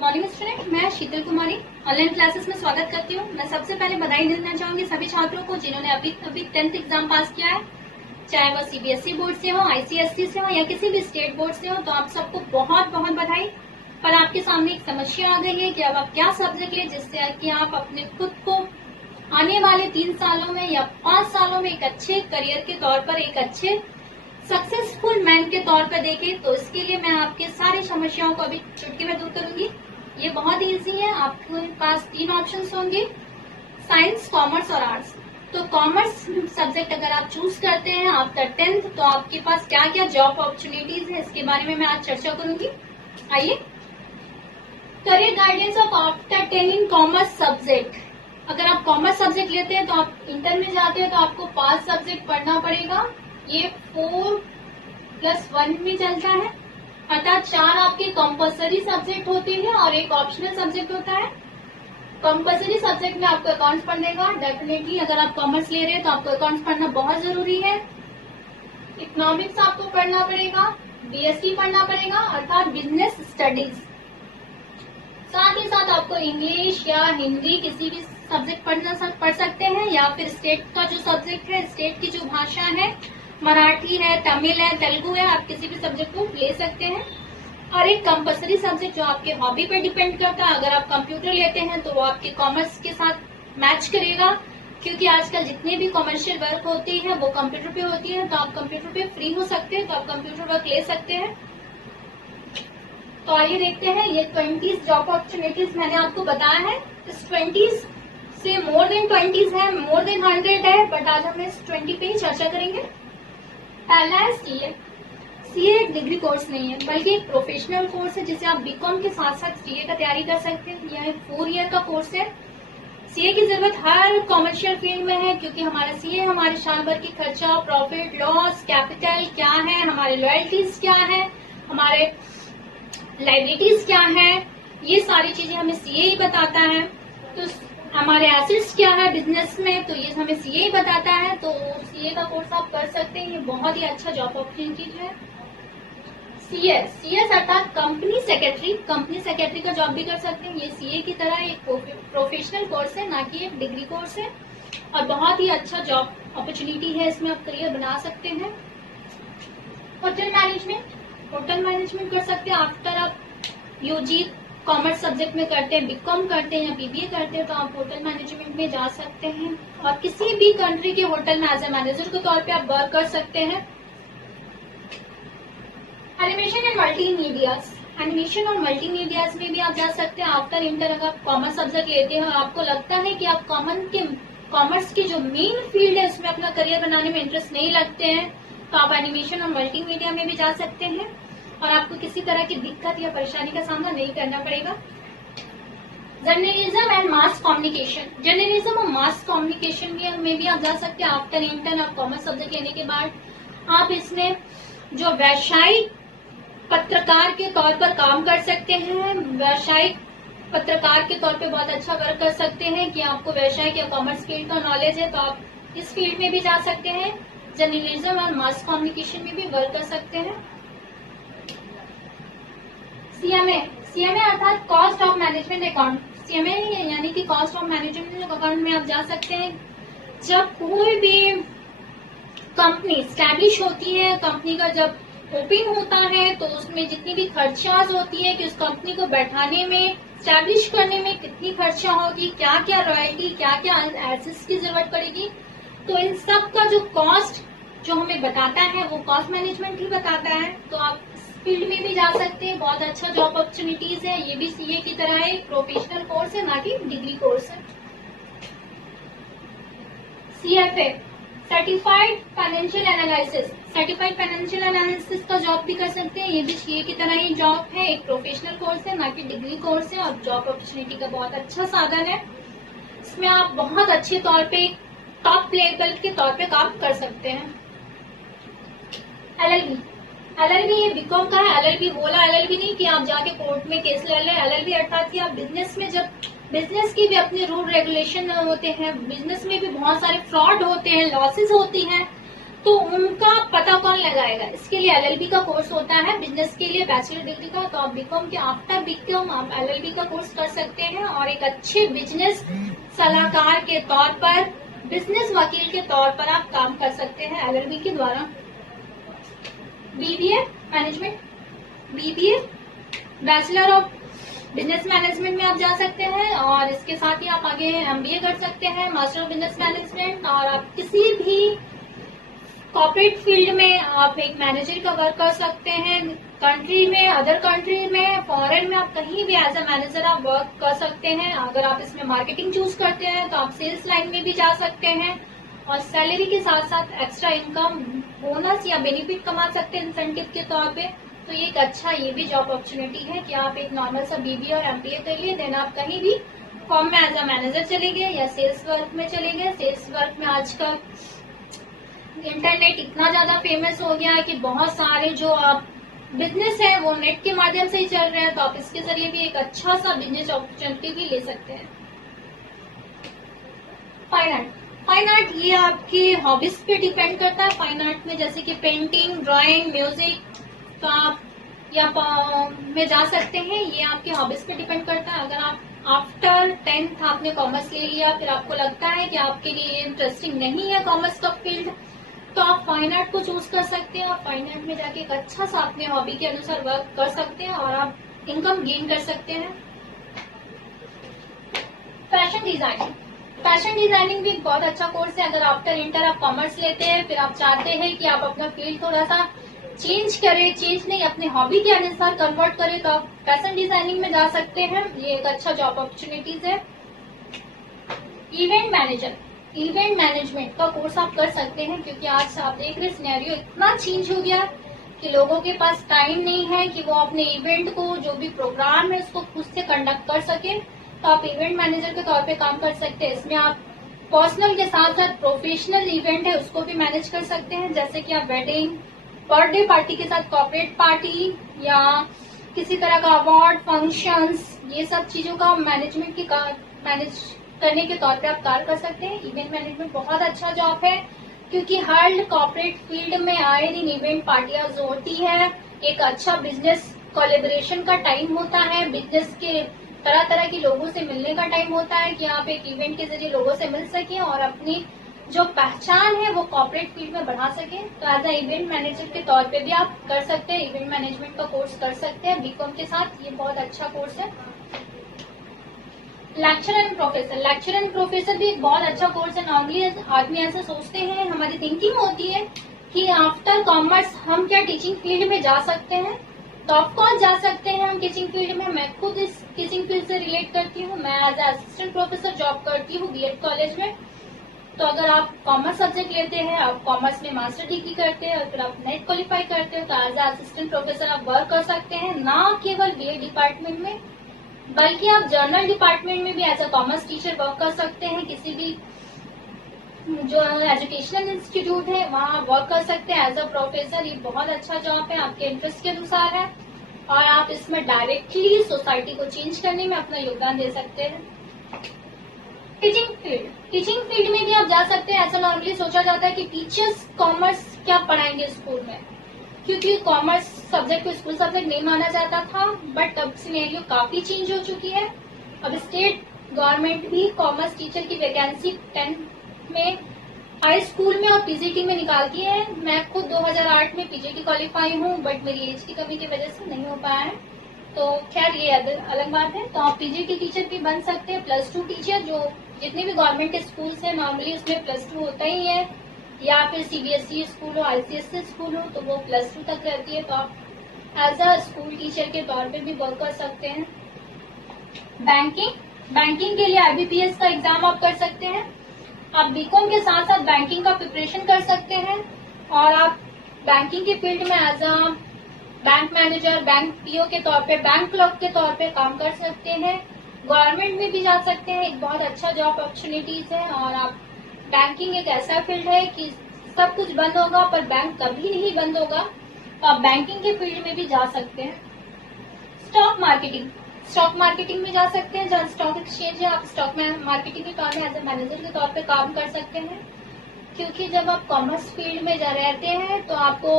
Morning student, मैं शीतल कुमारी online classes में स्वागत करती हूँ। मैं सबसे पहले बधाई देना चाहूंगी सभी छात्रों को जिन्होंने अभी 10th एग्जाम पास किया है, चाहे वो सीबीएसई बोर्ड से हो, आईसीएसई से हो या किसी भी स्टेट बोर्ड से हो। तो आप सबको बहुत बहुत बधाई। पर आपके सामने एक समस्या आ गई है कि अब आप क्या सब्जेक्ट लें जिससे कि आप अपने खुद को आने वाले 3 सालों में या 5 सालों में एक अच्छे करियर के तौर पर, एक अच्छे सक्सेसफुल मैन के तौर पर देखें। तो इसके लिए मैं आपके सारी समस्याओं को अभी चुटकी में दूर करूंगी। ये बहुत इजी है। आपके पास 3 ऑप्शंस होंगे, साइंस, कॉमर्स और आर्ट्स। तो कॉमर्स सब्जेक्ट अगर आप चूज करते हैं आफ्टर 10th, तो आपके पास क्या क्या जॉब अपॉर्चुनिटीज है इसके बारे में मैं आज चर्चा करूंगी। आइए, career guidance of after 10 in commerce subject. अगर आप कॉमर्स सब्जेक्ट लेते हैं तो आप इंटर में जाते हैं तो आपको 5 सब्जेक्ट पढ़ना पड़ेगा। ये 4+1 में चलता है, अर्थात 4 आपके कंपल्सरी सब्जेक्ट होते हैं और एक ऑप्शनल सब्जेक्ट होता है। कंपल्सरी सब्जेक्ट में आपको अकाउंट्स पढ़नेगा डेफिनेटली। अगर आप कॉमर्स ले रहे हैं तो आपको अकाउंट्स पढ़ना बहुत जरूरी है। इकोनॉमिक्स आपको पढ़ना पड़ेगा, बीएससी पढ़ना पड़ेगा अर्थात बिजनेस स्टडीज। साथ ही साथ आपको इंग्लिश या हिंदी किसी भी सब्जेक्ट पढ़ सकते हैं, या फिर स्टेट का जो सब्जेक्ट है, स्टेट की जो भाषा है, मराठी है, तमिल है, तेलुगु है, आप किसी भी सब्जेक्ट को ले सकते हैं। और एक कंपल्सरी सब्जेक्ट जो आपके हॉबी पे डिपेंड करता है। अगर आप कंप्यूटर लेते हैं तो वो आपके कॉमर्स के साथ मैच करेगा, क्योंकि आजकल जितने भी कॉमर्शियल वर्क होती है वो कंप्यूटर पे होती है। तो आप कंप्यूटर पे फ्री हो सकते हैं तो आप कंप्यूटर वर्क ले सकते हैं। तो आइए देखते हैं, ये 20 जॉब अपॉर्चुनिटीज मैंने आपको बताया है। इस 20 से मोर देन 20 है, मोर देन 100 है, बट आज हम इस 20 पे ही चर्चा करेंगे। पहला है सीए। सीए एक डिग्री कोर्स नहीं है बल्कि एक प्रोफेशनल कोर्स है जिसे आप बीकॉम के साथ साथ सीए का तैयारी कर सकते हैं। यह एक 4 ईयर का कोर्स है। सीए की जरूरत हर कॉमर्शियल फील्ड में है, क्योंकि हमारा सीए हमारे साल भर की खर्चा, प्रॉफिट लॉस, कैपिटल क्या है, हमारे लॉयल्टीज क्या है, हमारे लाइबिलिटीज क्या है, ये सारी चीजें हमें सीए ही बताता है। तो हमारे एसेट्स क्या है बिजनेस में, तो ये हमें सीए ही बताता है। तो सीए का कोर्स आप कर सकते हैं, ये बहुत ही अच्छा जॉब अपॉर्चुनिटी है। सीएस अर्थात कंपनी सेक्रेटरी। कंपनी सेक्रेटरी का जॉब भी कर सकते हैं। ये सीए की तरह एक प्रोफेशनल कोर्स है, ना कि एक डिग्री कोर्स है, और बहुत ही अच्छा जॉब अपॉर्चुनिटी है। इसमें आप करियर बना सकते हैं। होटल मैनेजमेंट कर सकते हैं। आफ्टर आप यूजी कॉमर्स सब्जेक्ट में करते हैं, बीकॉम करते हैं या बीबीए करते हैं, तो आप होटल मैनेजमेंट में जा सकते हैं और किसी भी कंट्री के होटल में एज ए मैनेजर के तौर पे आप वर्क कर सकते हैं। एनिमेशन एंड एनिमेशन और मल्टीमीडियाज में भी आप जा सकते हैं। आफ्टर इंटर अगर आप कॉमर्स सब्जेक्ट लेते हैं और आपको लगता है कि आप कॉमर्स की जो मेन फील्ड है उसमें अपना करियर बनाने में इंटरेस्ट नहीं लगते हैं, तो आप एनिमेशन और मल्टीमीडिया में भी जा सकते हैं और आपको किसी तरह की दिक्कत या परेशानी का सामना नहीं करना पड़ेगा। Journalism and mass communication. Journalism और मास कम्युनिकेशन में भी आप जा सकते हैं। आफ्टर इंटर आप कॉमर्स सब्जेक्ट लेने के बाद आप इसमें जो व्यावसायिक पत्रकार के तौर पर काम कर सकते हैं। व्यावसायिक पत्रकार के तौर पे बहुत अच्छा वर्क कर सकते हैं कि आपको व्यवसाय या कॉमर्स फील्ड का नॉलेज है, तो आप इस फील्ड में भी जा सकते हैं। जर्नलिज्म और मास कम्युनिकेशन में भी वर्क कर सकते हैं। सीएमए अर्थात cost of management account. CMA यानी कि कॉस्ट ऑफ मैनेजमेंट अकाउंट में आप जा सकते हैं। जब कोई भी कंपनी स्टैब्लिश होती है, कंपनी का जब ओपन होता है, तो उसमें जितनी भी खर्चाज होती है कि उस कंपनी को बैठाने में, स्टैब्लिश करने में कितनी खर्चा होगी, क्या क्या रॉयल्टी, क्या क्या एसेट्स की जरूरत पड़ेगी, तो इन सब का जो कॉस्ट जो हमें बताता है वो कॉस्ट मैनेजमेंट ही बताता है। तो आप फील्ड में भी जा सकते हैं। बहुत अच्छा जॉब अपॉर्चुनिटीज है। ये भी सीए की तरह एक प्रोफेशनल कोर्स है, ना कि डिग्री कोर्स है। CFA certified financial analysis. Certified financial analysis का जॉब भी कर सकते हैं। ये भी सीए की तरह ही जॉब है, एक प्रोफेशनल कोर्स है, ना कि डिग्री कोर्स है, और जॉब अपॉर्चुनिटी का बहुत अच्छा साधन है। इसमें आप बहुत अच्छे तौर पे टॉप लेवल के तौर पे काम कर सकते हैं। एलएलबी ये बीकॉम का है। एलएलबी बोला एलएलबी नहीं कि आप जाके कोर्ट में केस लड़ लें। एलएलबी अर्थात कि आप बिजनेस में, जब बिजनेस की भी अपने रूल रेगुलेशन होते हैं, बिजनेस में भी बहुत सारे फ्रॉड होते हैं, लॉसेस होती हैं, तो उनका पता कौन लगाएगा? इसके लिए एलएलबी का कोर्स होता है बिजनेस के लिए, बैचलर डिग्री का। तो आप बीकॉम के आफ्टर बीकॉम आप एलएलबी का कोर्स कर सकते हैं और एक अच्छे बिजनेस सलाहकार के तौर पर, बिजनेस वकील के तौर पर आप काम कर सकते हैं एलएलबी के द्वारा। BBA management, BBA bachelor of business management में आप जा सकते हैं और इसके साथ ही आप आगे एमबीए कर सकते हैं, मास्टर ऑफ बिजनेस मैनेजमेंट। और आप किसी भी कॉर्पोरेट फील्ड में आप एक मैनेजर का वर्क कर सकते हैं, कंट्री में, अदर कंट्री में, फॉरेन में, आप कहीं भी एज अ मैनेजर आप वर्क कर सकते हैं। अगर आप इसमें मार्केटिंग चूज करते हैं तो आप सेल्स लाइन में भी जा सकते हैं और सैलरी के साथ साथ एक्स्ट्रा इनकम, बोनस या बेनिफिट कमा सकते हैं इंसेंटिव के तौर पे। तो ये एक अच्छा ये भी जॉब अपॉर्चुनिटी है कि आप एक नॉर्मल सा बीबीए और एमबीए करिए, देन आप कहीं भी फॉर्म में एज अ मैनेजर चले गए या सेल्स वर्क में चले गए। सेल्स वर्क में आजकल इंटरनेट इतना ज्यादा फेमस हो गया है कि बहुत सारे जो आप बिजनेस है वो नेट के माध्यम से ही चल रहे हैं, तो आप इसके जरिए भी एक अच्छा सा बिजनेस अपॉर्चुनिटी भी ले सकते हैं। फाइन आर्ट, फाइन आर्ट ये आपकी हॉबीज पे डिपेंड करता है। फाइन आर्ट में जैसे कि पेंटिंग, ड्राइंग, म्यूजिक, तो आप या में जा सकते हैं। ये आपकी हॉबीज पे डिपेंड करता है। अगर आप आफ्टर 10th आपने कॉमर्स ले लिया, फिर आपको लगता है कि आपके लिए इंटरेस्टिंग नहीं है कॉमर्स का फील्ड, तो आप फाइन आर्ट को चूज कर सकते हैं और फाइन आर्ट में जाके एक अच्छा सा अपने हॉबी के अनुसार वर्क कर सकते हैं और आप इनकम गेन कर सकते हैं। फैशन डिजाइनिंग, फैशन डिजाइनिंग भी बहुत अच्छा कोर्स है। अगर आफ्टर इंटर आप कॉमर्स लेते हैं, फिर आप चाहते हैं कि आप अपना फील्ड थोड़ा सा चेंज करें, चेंज नहीं अपने हॉबी के अनुसार कन्वर्ट करें, तो आप फैशन डिजाइनिंग में जा सकते हैं। ये एक अच्छा जॉब अपॉर्चुनिटीज है। इवेंट मैनेजर, इवेंट मैनेजमेंट का कोर्स आप कर सकते हैं क्योंकि आज आप देख रहे सिनेरियो इतना चेंज हो गया कि लोगों के पास टाइम नहीं है कि वो अपने इवेंट को, जो भी प्रोग्राम है उसको खुद से कंडक्ट कर सके। तो आप इवेंट मैनेजर के तौर पे काम कर सकते हैं। इसमें आप पर्सनल के साथ साथ प्रोफेशनल इवेंट है उसको भी मैनेज कर सकते हैं, जैसे कि आप वेडिंग, बर्थडे पार्टी के साथ कॉर्पोरेट पार्टी या किसी तरह का अवार्ड फंक्शंस, ये सब चीजों का मैनेजमेंट की मैनेज करने के तौर पे आप कार्य कर सकते हैं। इवेंट मैनेजमेंट बहुत अच्छा जॉब है क्योंकि हर कॉर्पोरेट फील्ड में आए दिन इवेंट पार्टियां होती है। एक अच्छा बिजनेस कोलैबोरेशन का टाइम होता है, बिजनेस के तरह तरह के लोगों से मिलने का टाइम होता है कि आप एक इवेंट के जरिए लोगों से मिल सके और अपनी जो पहचान है वो कॉर्पोरेट फील्ड में बढ़ा सके। तो एज अ इवेंट मैनेजर के तौर पे भी आप कर सकते हैं, इवेंट मैनेजमेंट का कोर्स कर सकते हैं बीकॉम के साथ। ये बहुत अच्छा कोर्स है। Lecture and professor, lecture and professor भी एक बहुत अच्छा कोर्स है। नॉर्मली आदमी ऐसा सोचते हैं, हमारी थिंकिंग होती है कि आफ्टर कॉमर्स हम क्या टीचिंग फील्ड में जा सकते हैं, तो ऑफकोर्स जा सकते हैं हम टीचिंग फील्ड में। मैं खुद इस टीचिंग फील्ड से रिलेट करती हूँ। मैं एज असिस्टेंट प्रोफेसर जॉब करती हूँ बीएड कॉलेज में। तो अगर आप कॉमर्स सब्जेक्ट लेते हैं, आप कॉमर्स में मास्टर डिग्री करते हैं और फिर आप नेट क्वालिफाई करते हो, तो एज असिस्टेंट प्रोफेसर आप वर्क कर सकते हैं, ना केवल बीएड डिपार्टमेंट में बल्कि आप जर्नल डिपार्टमेंट में भी as a commerce teacher work कर सकते हैं। किसी भी जो एजुकेशनल इंस्टीट्यूट है वहाँ वर्क कर सकते हैं एज अ प्रोफेसर। ये बहुत अच्छा जॉब है, आपके इंटरेस्ट के अनुसार है और आप इसमें डायरेक्टली सोसाइटी को चेंज करने में अपना योगदान दे सकते हैं। टीचिंग फील्ड, टीचिंग फील्ड में भी आप जा सकते हैं। ऐसा नॉर्मली सोचा जाता है कि टीचर्स कॉमर्स क्या पढ़ाएंगे स्कूल में, क्योंकि कॉमर्स सब्जेक्ट को स्कूल सब्जेक्ट नहीं माना जाता था, बट अब सिनेरियो काफी चेंज हो चुकी है। अब स्टेट गवर्नमेंट भी कॉमर्स टीचर की वैकेंसी 10th में हाई स्कूल में और पीजीटी में निकालती है। मैं खुद 2008 में पीजीटी क्वालिफाई हूँ, बट मेरी एज की कमी की वजह से नहीं हो पाया है, तो खैर ये अलग बात है। तो आप पीजीटी टीचर भी बन सकते हैं। +2 टीचर, जो जितने भी गवर्नमेंट स्कूल्स हैं नॉर्मली उसमें +2 होता ही है, या फिर सीबीएसई स्कूल हो, आईसीएसई स्कूल हो तो वो +2 तक रहती है। तो आप एज अ स्कूल टीचर के तौर पे भी वर्क कर सकते हैं। बैंकिंग, बैंकिंग के लिए आईबीपीएस का एग्जाम आप कर सकते हैं। आप बीकॉम के साथ साथ बैंकिंग का प्रिपरेशन कर सकते हैं और आप बैंकिंग के फील्ड में as a bank manager, bank PO के तौर पे, बैंक क्लर्क के तौर पे काम कर सकते हैं। गवर्नमेंट में भी जा सकते हैं, एक बहुत अच्छा जॉब अपॉर्चुनिटीज है। और आप बैंकिंग एक ऐसा फील्ड है कि सब कुछ बंद होगा पर बैंक कभी नहीं बंद होगा, तो आप बैंकिंग के फील्ड में भी जा सकते हैं। स्टॉक मार्केटिंग, स्टॉक मार्केटिंग में जा सकते हैं, जहाँ स्टॉक एक्सचेंज है, आप स्टॉक मार्केटिंग के तौर में एज ए मैनेजर के तौर पे काम कर सकते हैं। क्योंकि जब आप कॉमर्स फील्ड में रहते हैं तो आपको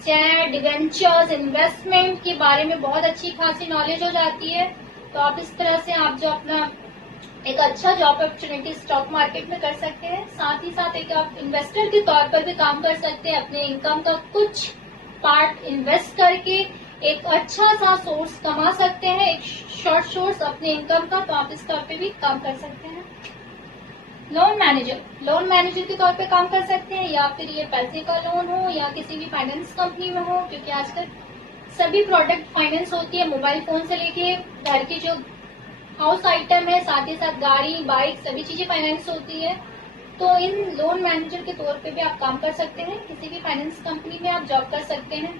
शेयर, डिवेंचर्स, इन्वेस्टमेंट के बारे में बहुत अच्छी खासी नॉलेज हो जाती है। तो आप इस तरह से आप जो अपना एक अच्छा जॉब अपॉर्चुनिटी स्टॉक मार्केट में कर सकते हैं। साथ ही साथ एक आप इन्वेस्टर के तौर पर भी काम कर सकते हैं। अपने इनकम का कुछ पार्ट इन्वेस्ट करके एक अच्छा सा सोर्स कमा सकते हैं, एक शॉर्ट सोर्स अपने इनकम का, तो आप इस तौर पे भी काम कर सकते हैं। लोन मैनेजर के तौर पे काम कर सकते हैं, या फिर ये पैसे का लोन हो या किसी भी फाइनेंस कंपनी में हो, क्योंकि आजकल सभी प्रोडक्ट फाइनेंस होती है, मोबाइल फोन से लेके घर की जो हाउस आइटम है, साथ ही साथ गाड़ी, बाइक, सभी चीजें फाइनेंस होती है। तो इन लोन मैनेजर के तौर पे भी आप काम कर सकते हैं। किसी भी फाइनेंस कंपनी में आप जॉब कर सकते हैं।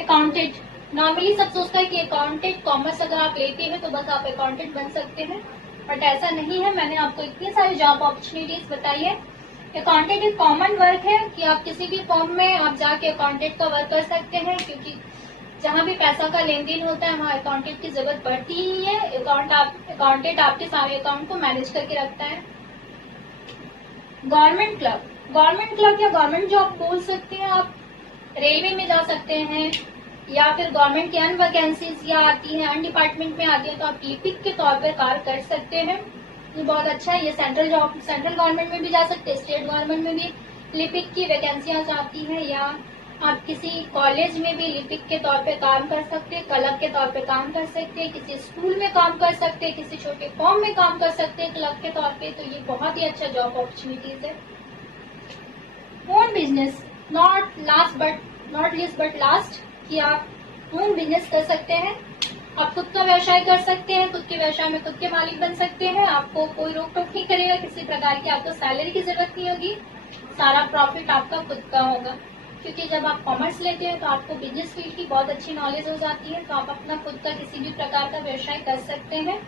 अकाउंटेंट, नॉर्मली सब सोचता है कि अकाउंटेंट कॉमर्स अगर आप लेते हैं तो बस आप अकाउंटेंट बन सकते हैं, बट ऐसा नहीं है। मैंने आपको इतनी सारी जॉब अपॉर्चुनिटीज बताई है। अकाउंटेंट एक कॉमन वर्क है कि आप किसी भी फॉर्म में आप जाके अकाउंटेंट का वर्क कर सकते हैं, क्योंकि जहाँ भी पैसा का लेन देन होता है वहाँ अकाउंटेंट की जरूरत पड़ती ही है। अकाउंटेंट आपके सारे अकाउंट को मैनेज करके रखता है। गवर्नमेंट क्लर्क या गवर्नमेंट जॉब बोल सकते हैं आप। रेलवे में जा सकते हैं, या फिर गवर्नमेंट की अन्य वैकेंसीज या आती है, अन्य डिपार्टमेंट में आती है, तो आप लिपिक के तौर पर कार्य कर सकते हैं। ये बहुत अच्छा है। ये सेंट्रल गवर्नमेंट में भी जा सकते हैं, स्टेट गवर्नमेंट में भी लिपिक की वैकेंसियां आती है, या आप किसी कॉलेज में भी लिपिक के तौर पे काम कर सकते हैं, क्लर्क के तौर पे काम कर सकते हैं, किसी स्कूल में काम कर सकते हैं, किसी छोटे फॉर्म में काम कर सकते हैं क्लर्क के तौर पे। तो ये बहुत ही अच्छा जॉब अपॉर्चुनिटीज है। Own business, not least but last, कि आप ओन बिजनेस कर सकते हैं। आप खुद का व्यवसाय कर सकते हैं, खुद के व्यवसाय में खुद के मालिक बन सकते हैं। आपको कोई रोक टोक नहीं करेगा किसी प्रकार की, आपको सैलरी की जरूरत नहीं होगी, सारा प्रॉफिट आपका खुद का होगा। क्योंकि जब आप कॉमर्स लेते हैं तो आपको बिजनेस फील्ड की बहुत अच्छी नॉलेज हो जाती है, तो आप अपना खुद का किसी भी प्रकार का व्यवसाय कर सकते हैं।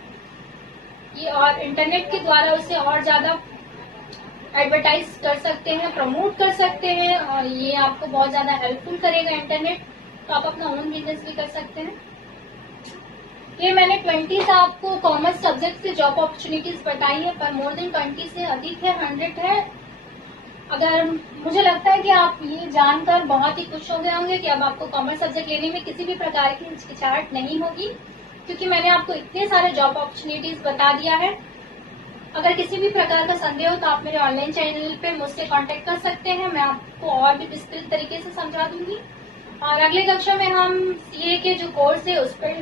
ये और इंटरनेट के द्वारा उसे और ज्यादा एडवर्टाइज कर सकते हैं, प्रमोट कर सकते हैं, और ये आपको बहुत ज्यादा हेल्पफुल करेगा इंटरनेट। तो आप अपना ओन बिजनेस भी कर सकते हैं। ये मैंने 20 आपको कॉमर्स सब्जेक्ट से जॉब अपॉर्चुनिटीज बताई है, पर मोर देन 20 से अधिक है, 100 है। अगर मुझे लगता है कि आप ये जानकर बहुत ही खुश हो गए होंगे कि अब आपको कॉमर्स सब्जेक्ट लेने में किसी भी प्रकार की हिचकिचाहट नहीं होगी, क्योंकि मैंने आपको इतने सारे जॉब अपॉर्चुनिटीज बता दिया है। अगर किसी भी प्रकार का संदेह हो तो आप मेरे ऑनलाइन चैनल पे मुझसे कांटेक्ट कर सकते हैं, मैं आपको और भी विस्तृत तरीके से समझा दूंगी। और अगले कक्षा में हम सीए के जो कोर्स है उस पर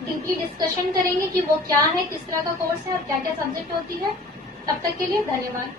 डीपली डिस्कशन करेंगे कि वो क्या है, किस तरह का कोर्स है और क्या क्या सब्जेक्ट होती है। तब तक के लिए धन्यवाद।